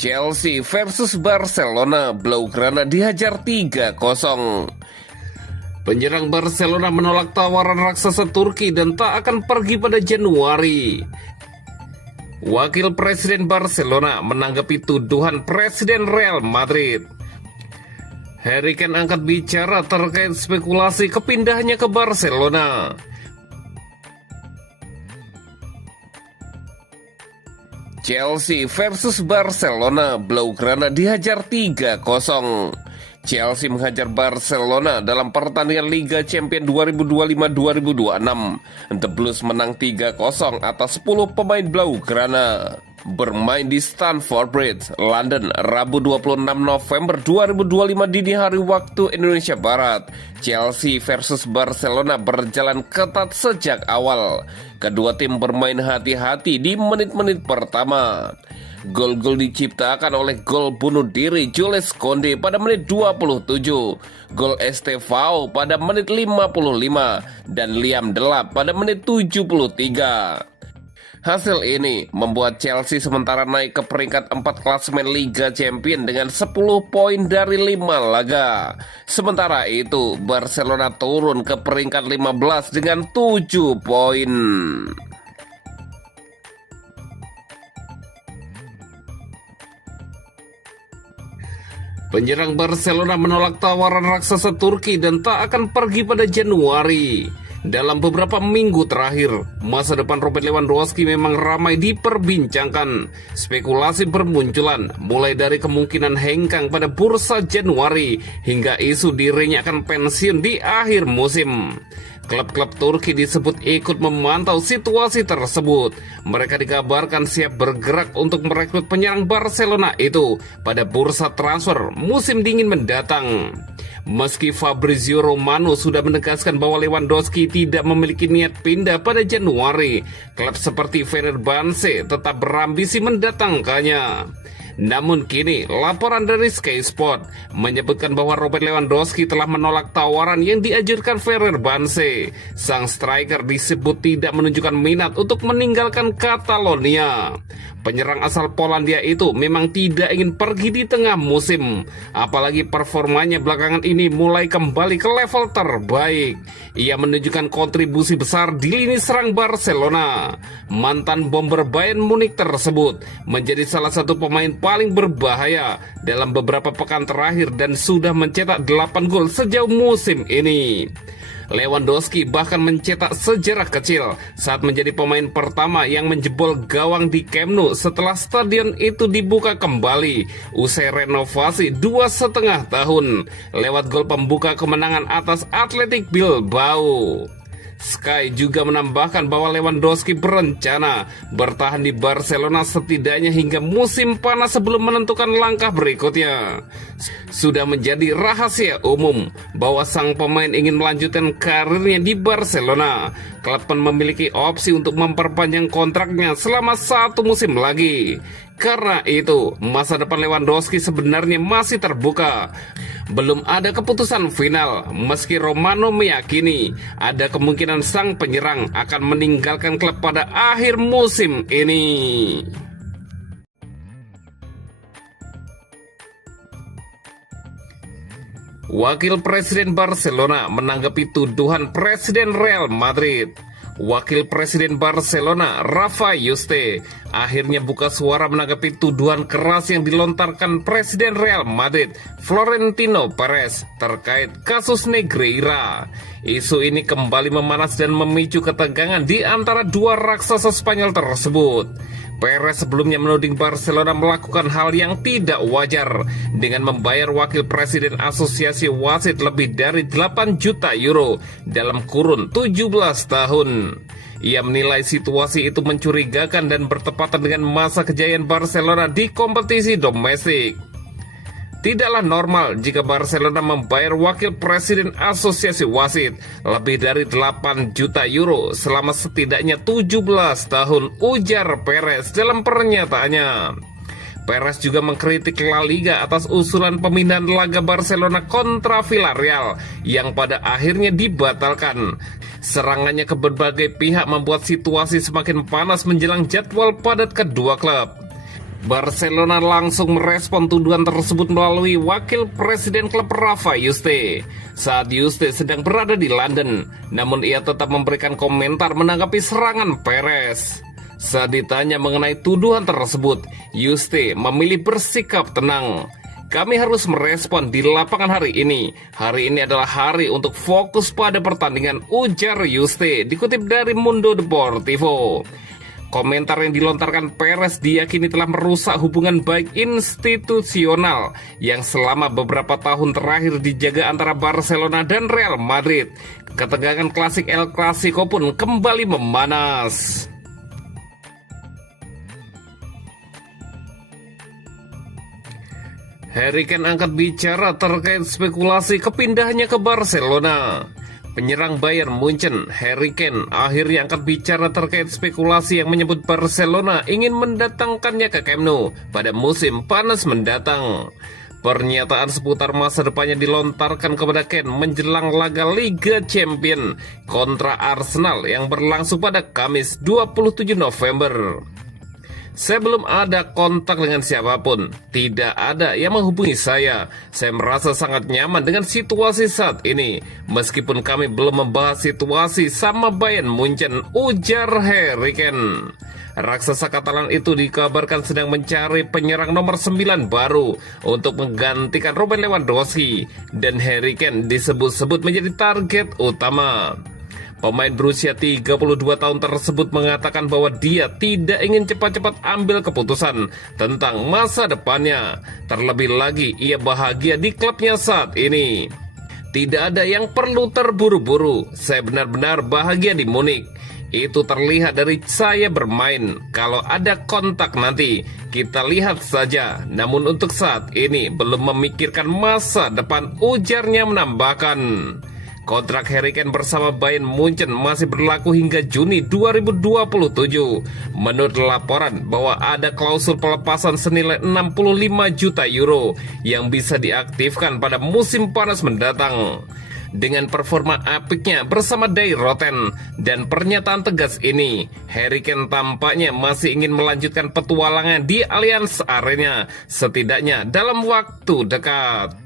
Chelsea versus Barcelona, Blaugrana dihajar 3-0. Penyerang Barcelona menolak tawaran raksasa Turki dan tak akan pergi pada Januari. Wakil Presiden Barcelona menanggapi tuduhan Presiden Real Madrid. Harry Kane angkat bicara terkait spekulasi kepindahannya ke Barcelona. Chelsea versus Barcelona, Blaugrana dihajar 3-0. Chelsea menghajar Barcelona dalam pertandingan Liga Champions 2025-2026. The Blues menang 3-0 atas 10 pemain Blaugrana. Bermain di Stamford Bridge, London, Rabu 26 November 2025 dini hari waktu Indonesia Barat. Chelsea versus Barcelona berjalan ketat sejak awal. Kedua tim bermain hati-hati di menit-menit pertama. Gol-gol diciptakan oleh gol bunuh diri Jules Koundé pada menit 27, gol Estevao pada menit 55, dan Liam Delap pada menit 73. Hasil ini membuat Chelsea sementara naik ke peringkat 4 klasemen Liga Champions dengan 10 poin dari 5 laga. Sementara itu, Barcelona turun ke peringkat 15 dengan 7 poin. Penyerang Barcelona menolak tawaran raksasa Turki dan tak akan pergi pada Januari. Dalam beberapa minggu terakhir, masa depan Robert Lewandowski memang ramai diperbincangkan. Spekulasi bermunculan, mulai dari kemungkinan hengkang pada bursa Januari hingga isu dirinya akan pensiun di akhir musim. Klub-klub Turki disebut ikut memantau situasi tersebut. Mereka dikabarkan siap bergerak untuk merekrut penyerang Barcelona itu pada bursa transfer musim dingin mendatang. Meski Fabrizio Romano sudah menegaskan bahwa Lewandowski tidak memiliki niat pindah pada Januari, klub seperti Fenerbahce tetap berambisi mendatangkannya. Namun kini, laporan dari Sky Sport menyebutkan bahwa Robert Lewandowski telah menolak tawaran yang diajukan Fenerbahce. Sang striker disebut tidak menunjukkan minat untuk meninggalkan Catalonia. Penyerang asal Polandia itu memang tidak ingin pergi di tengah musim, apalagi performanya belakangan ini mulai kembali ke level terbaik. Ia menunjukkan kontribusi besar di lini serang Barcelona. Mantan bomber Bayern Munich tersebut menjadi salah satu pemain paling berbahaya dalam beberapa pekan terakhir dan sudah mencetak 8 gol sejauh musim ini. Lewandowski bahkan mencetak sejarah kecil saat menjadi pemain pertama yang menjebol gawang di Camp Nou setelah stadion itu dibuka kembali usai renovasi 2,5 tahun lewat gol pembuka kemenangan atas Athletic Bilbao. Sky juga menambahkan bahwa Lewandowski berencana bertahan di Barcelona setidaknya hingga musim panas sebelum menentukan langkah berikutnya. Sudah menjadi rahasia umum bahwa sang pemain ingin melanjutkan karirnya di Barcelona. Klub pun memiliki opsi untuk memperpanjang kontraknya selama 1 musim lagi. Karena itu, masa depan Lewandowski sebenarnya masih terbuka. Belum ada keputusan final, meski Romano meyakini ada kemungkinan sang penyerang akan meninggalkan klub pada akhir musim ini. Wakil Presiden Barcelona menanggapi tuduhan Presiden Real Madrid. Wakil Presiden Barcelona, Rafa Yuste, akhirnya buka suara menanggapi tuduhan keras yang dilontarkan Presiden Real Madrid, Florentino Perez, terkait kasus Negreira. Isu ini kembali memanas dan memicu ketegangan di antara dua raksasa Spanyol tersebut. Perez sebelumnya menuding Barcelona melakukan hal yang tidak wajar dengan membayar wakil presiden asosiasi wasit lebih dari 8 juta euro dalam kurun 17 tahun. Ia menilai situasi itu mencurigakan dan bertepatan dengan masa kejayaan Barcelona di kompetisi domestik. Tidaklah normal jika Barcelona membayar wakil presiden asosiasi wasit lebih dari 8 juta euro selama setidaknya 17 tahun, ujar Perez dalam pernyataannya. Perez juga mengkritik La Liga atas usulan pemindahan laga Barcelona kontra Villarreal yang pada akhirnya dibatalkan. Serangannya ke berbagai pihak membuat situasi semakin panas menjelang jadwal padat kedua klub. Barcelona langsung merespon tuduhan tersebut melalui wakil presiden klub Rafa Yuste. Saat Yuste sedang berada di London, namun ia tetap memberikan komentar menanggapi serangan Perez. Saat ditanya mengenai tuduhan tersebut, Yuste memilih bersikap tenang. Kami harus merespon di lapangan hari ini. Hari ini adalah hari untuk fokus pada pertandingan, ujar Yuste, dikutip dari Mundo Deportivo. Komentar yang dilontarkan Perez diyakini telah merusak hubungan baik institusional yang selama beberapa tahun terakhir dijaga antara Barcelona dan Real Madrid. Ketegangan klasik El Clasico pun kembali memanas. Harry Kane angkat bicara terkait spekulasi kepindahannya ke Barcelona. Penyerang Bayern Munchen, Harry Kane, akhirnya angkat bicara terkait spekulasi yang menyebut Barcelona ingin mendatangkannya ke Camp Nou pada musim panas mendatang. Pernyataan seputar masa depannya dilontarkan kepada Kane menjelang laga Liga Champions kontra Arsenal yang berlangsung pada Kamis 27 November. Saya belum ada kontak dengan siapapun, tidak ada yang menghubungi saya. Saya merasa sangat nyaman dengan situasi saat ini, meskipun kami belum membahas situasi sama Bayern Munchen, ujar Harry Kane. Raksasa Katalan itu dikabarkan sedang mencari penyerang nomor 9 baru untuk menggantikan Robert Lewandowski, dan Harry Kane disebut-sebut menjadi target utama. Pemain berusia 32 tahun tersebut mengatakan bahwa dia tidak ingin cepat-cepat ambil keputusan tentang masa depannya. Terlebih lagi, ia bahagia di klubnya saat ini. Tidak ada yang perlu terburu-buru. Saya benar-benar bahagia di Munich. Itu terlihat dari saya bermain. Kalau ada kontak nanti, kita lihat saja. Namun untuk saat ini belum memikirkan masa depan, ujarnya menambahkan. Kontrak Harry Kane bersama Bayern Munchen masih berlaku hingga Juni 2027. Menurut laporan bahwa ada klausul pelepasan senilai 65 juta euro yang bisa diaktifkan pada musim panas mendatang. Dengan performa apiknya bersama Die Rotten dan pernyataan tegas ini, Harry Kane tampaknya masih ingin melanjutkan petualangan di Allianz Arena, setidaknya dalam waktu dekat.